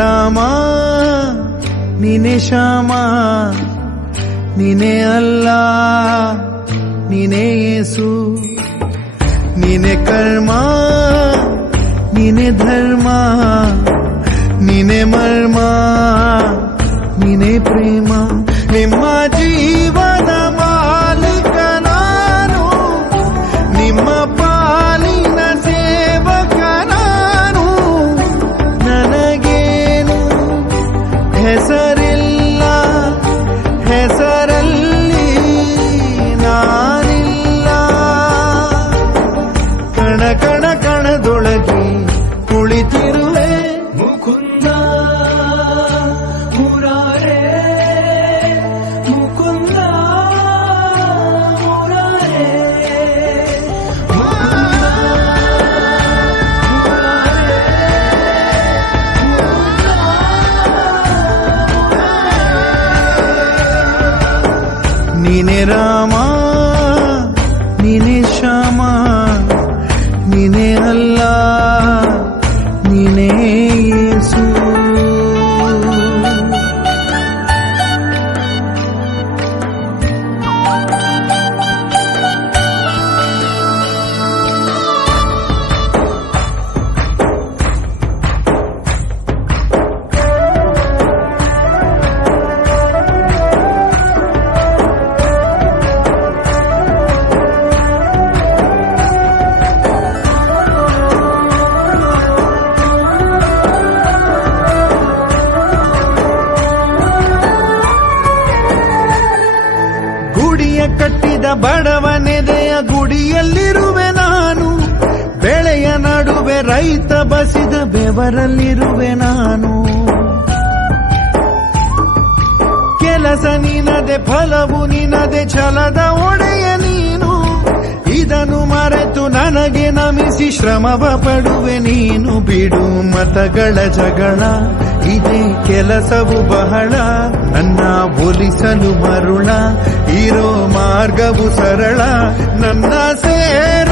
ರಾಮ ನೀನೆ ಶ್ಯಾಮ ನೀನೆ ಅಲ್ಲ ನೀನೆ ಯೇಸು ನೀನೆ ಕರ್ಮ ನೀನೆ ಧರ್ಮ ನೀನೆ ಮರ್ಮ ನೀನೆ ಪ್ರೇಮ ನಿಮ್ಮ ಜೀವನ ಮಾಲೀಕ ನಾನು ನಿಮ್ಮ ಪಾಲಿನ ಸೇವಕ ನಾನು ನನಗೇನು ಹೆಸರಿಲ್ಲ ಹೆಸರಲ್ಲಿ ನಾನಿಲ್ಲ ಕಣ ಕಣ ಕಣದೊಳಗೆ ಕುಳಿತಿರುವೆ ಮುಕುಂದ ಮುರಾರೇ ಮುಕುಂದ ಮುರಾರೇ ನೀನೆ ರಾಮ ನೀನೆ ಶ್ಯಾಮ ನೀನೆ ಅಲ್ಲ ನೀನೇ ಯೇಸು ಗುಡಿಯ ಕಟ್ಟಿದ ಬಡವನೆದೆಯ ಗುಡಿಯಲ್ಲಿರುವೆ ನಾನು ಬೆಳೆಯ ನಡುವೆ ರೈತ ಬಸಿದ ಬೆವರಲ್ಲಿರುವೆ ನಾನು ಕೆಲಸ ನಿನದೆ ಫಲವು ನಿನದೆ ಛಲದ ಒಡೆಯ ನೀನು ಇದನ್ನು ಮರೆತು ನನಗೆ ನಮಿಸಿ ಶ್ರಮವ ಪಡುವೆ ನೀನು ಬಿಡು ಮತಗಳ ಜಗಳ ಇದೇ ಕೆಲಸವು ಬಹಳ ನನ್ನ ಒಲಿಸಲು ಮರುಳ ಇರೋ ಮಾರ್ಗವು ಸರಳ ನನ್ನ ಸೇರ